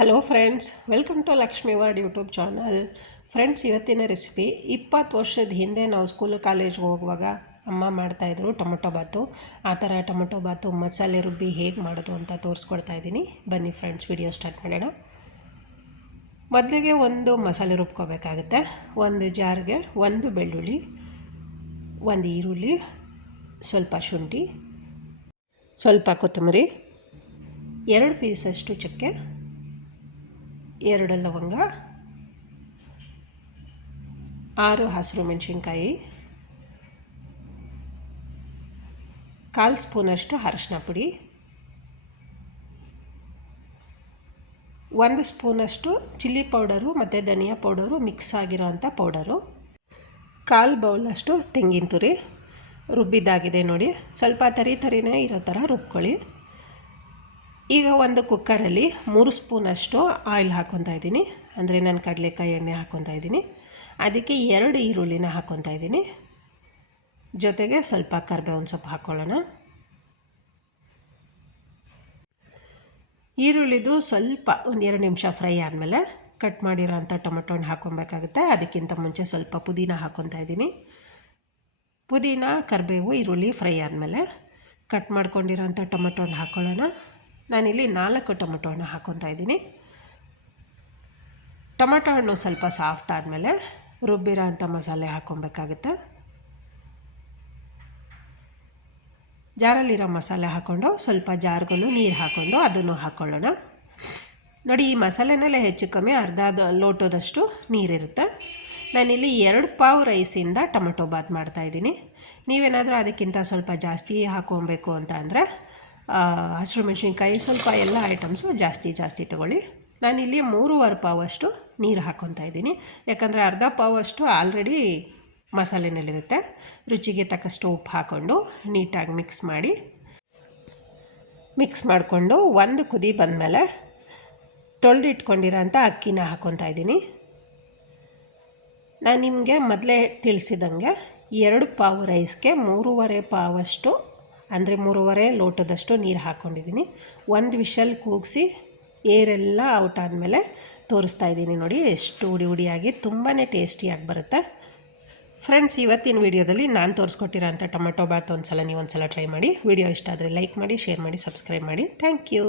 Hello friends, welcome to Lakshmi world YouTube channel. Friends, ಇವತ್ತಿನ recipe 20 ವರ್ಷದ ಹಿಂದೆ ನಾವು ಸ್ಕೂಲು ಕಾಲೇಜ್ಗೆ ಹೋಗುವಾಗ ಅಮ್ಮ ಮಾಡ್ತಾಯಿದ್ರು ಟೊಮೊಟೊ ಬಾತು. ಆ ಥರ ಟೊಮೊಟೊ ಬಾತು ಮಸಾಲೆ ರುಬ್ಬಿ ಹೇಗೆ ಮಾಡೋದು ಅಂತ ತೋರಿಸ್ಕೊಡ್ತಾ ಇದ್ದೀನಿ. ಬನ್ನಿ ಫ್ರೆಂಡ್ಸ್, ವಿಡಿಯೋ ಸ್ಟಾರ್ಟ್ ಮಾಡೋಣ. ಮೊದಲಿಗೆ ಒಂದು ಮಸಾಲೆ ರುಬ್ಕೋಬೇಕಾಗುತ್ತೆ. ಒಂದು ಜಾರ್ಗೆ ಒಂದು ಬೆಳ್ಳುಳ್ಳಿ, ಒಂದು ಈರುಳ್ಳಿ, ಸ್ವಲ್ಪ ಶುಂಠಿ, ಸ್ವಲ್ಪ ಕೊತ್ತಂಬರಿ, 2 ಪೀಸಷ್ಟು ಚಕ್ಕೆ, 2 ಲವಂಗ, 6 ಹಸಿರು ಮೆಣಸಿನ್ಕಾಯಿ, 1/4 ಸ್ಪೂನಷ್ಟು ಅರಿಶಿನ ಪುಡಿ, 1 ಸ್ಪೂನಷ್ಟು ಚಿಲ್ಲಿ ಪೌಡರು ಮತ್ತು ಧನಿಯಾ ಪೌಡರು ಮಿಕ್ಸ್ ಆಗಿರೋವಂಥ ಪೌಡರು, 1/4 ಬೌಲಷ್ಟು ತೆಂಗಿನ ತುರಿ ರುಬ್ಬಿದ್ದಾಗಿದೆ ನೋಡಿ. ಸ್ವಲ್ಪ ತರಿನೇ ಇರೋ ಥರ ರುಬ್ಕೊಳ್ಳಿ. ಈಗ ಒಂದು ಕುಕ್ಕರಲ್ಲಿ 3 ಸ್ಪೂನಷ್ಟು ಆಯಿಲ್ ಹಾಕ್ಕೊತಾ ಇದ್ದೀನಿ, ಅಂದರೆ ನಾನು ಕಡಲೆಕಾಯಿ ಎಣ್ಣೆ ಹಾಕ್ಕೊತಾ ಇದ್ದೀನಿ. ಅದಕ್ಕೆ 2 ಈರುಳ್ಳಿನ ಹಾಕ್ಕೊತಾ ಇದ್ದೀನಿ. ಜೊತೆಗೆ ಸ್ವಲ್ಪ ಕರಿಬೇವಿನ ಸೊಪ್ಪು ಹಾಕ್ಕೊಳ್ಳೋಣ. ಈರುಳ್ಳಿದು ಸ್ವಲ್ಪ 1-2 ನಿಮಿಷ ಫ್ರೈ ಆದಮೇಲೆ ಕಟ್ ಮಾಡಿರೋ ಅಂಥ ಟೊಮೊಟೊ ಹಾಕ್ಕೊಬೇಕಾಗುತ್ತೆ. ಅದಕ್ಕಿಂತ ಮುಂಚೆ ಸ್ವಲ್ಪ ಪುದೀನ ಹಾಕ್ಕೊತಾ ಇದ್ದೀನಿ. ಪುದೀನ, ಕರಿಬೇವು, ಈರುಳ್ಳಿ ಫ್ರೈ ಆದಮೇಲೆ ಕಟ್ ಮಾಡ್ಕೊಂಡಿರೋ ಅಂಥ ಟೊಮೊಟೊ ಹಾಕ್ಕೊಳ್ಳೋಣ. ನಾನಿಲ್ಲಿ 4 ಟೊಮೊಟೊ ಹಣ್ಣು ಹಾಕ್ಕೊತಾ ಇದ್ದೀನಿ. ಟೊಮೊಟೊ ಹಣ್ಣು ಸ್ವಲ್ಪ ಸಾಫ್ಟ್ ಆದಮೇಲೆ ರುಬ್ಬಿರೋ ಅಂಥ ಮಸಾಲೆ ಹಾಕ್ಕೊಬೇಕಾಗುತ್ತೆ. ಜಾರಲ್ಲಿರೋ ಮಸಾಲೆ ಹಾಕ್ಕೊಂಡು ಸ್ವಲ್ಪ ಜಾರ್ಗೂ ನೀರು ಹಾಕ್ಕೊಂಡು ಅದನ್ನು ಹಾಕ್ಕೊಳ್ಳೋಣ. ನೋಡಿ, ಈ ಮಸಾಲೆನಲ್ಲೇ ಹೆಚ್ಚು ಕಮ್ಮಿ ಅರ್ಧ ಲೋಟದಷ್ಟು ನೀರಿರುತ್ತೆ. ನಾನಿಲ್ಲಿ 2 ಪಾವು ರೈಸಿಂದ ಟೊಮೊಟೊ ಬಾತ್ ಮಾಡ್ತಾಯಿದ್ದೀನಿ. ನೀವೇನಾದರೂ ಅದಕ್ಕಿಂತ ಸ್ವಲ್ಪ ಜಾಸ್ತಿ ಹಾಕ್ಕೊಬೇಕು ಅಂತ ಅಂದರೆ ಹಸಿರು ಮೆಣಸಿನ್ಕಾಯಿ ಸ್ವಲ್ಪ ಎಲ್ಲ ಐಟಮ್ಸು ಜಾಸ್ತಿ ತೊಗೊಳ್ಳಿ. ನಾನಿಲ್ಲಿ 3.25 ಪಾವಷ್ಟು ನೀರು ಹಾಕ್ಕೊತಾ ಇದ್ದೀನಿ. ಯಾಕಂದರೆ ಅರ್ಧ ಪಾವಷ್ಟು ಆಲ್ರೆಡಿ ಮಸಾಲೆನಲ್ಲಿರುತ್ತೆ. ರುಚಿಗೆ ತಕ್ಕಷ್ಟು ಉಪ್ಪು ಹಾಕ್ಕೊಂಡು ನೀಟಾಗಿ ಮಿಕ್ಸ್ ಮಾಡಿಕೊಂಡು ಒಂದು ಕುದಿ ಬಂದಮೇಲೆ ತೊಳೆದಿಟ್ಕೊಂಡಿರೋಂಥ ಅಕ್ಕಿನ ಹಾಕ್ಕೊತಾ ಇದ್ದೀನಿ. ನಾನು ನಿಮಗೆ ಮೊದಲೇ ತಿಳಿಸಿದಂಗೆ 2 ಪಾವು ರೈಸ್ಗೆ 3.25 ಪಾವಷ್ಟು, ಅಂದರೆ 3.25 ಲೋಟದಷ್ಟು ನೀರು ಹಾಕ್ಕೊಂಡಿದ್ದೀನಿ. 1 ವಿಷಲ್ ಕೂಗಿಸಿ ಏರೆಲ್ಲ ಔಟ್ ಆದಮೇಲೆ ತೋರಿಸ್ತಾ ಇದ್ದೀನಿ. ನೋಡಿ ಎಷ್ಟು ಹುಡಿಯಾಗಿ ತುಂಬಾ ಟೇಸ್ಟಿಯಾಗಿ ಬರುತ್ತೆ. ಫ್ರೆಂಡ್ಸ್, ಇವತ್ತಿನ ವಿಡಿಯೋದಲ್ಲಿ ನಾನು ತೋರಿಸ್ಕೊಟ್ಟಿರೋ ಅಂಥ ಟೊಮೆಟೊ ಬಾತ್ ನೀವು ಒಂದು ಸಲ ಟ್ರೈ ಮಾಡಿ. ವಿಡಿಯೋ ಇಷ್ಟ ಆದರೆ ಲೈಕ್ ಮಾಡಿ, ಶೇರ್ ಮಾಡಿ, ಸಬ್ಸ್ಕ್ರೈಬ್ ಮಾಡಿ. Thank you.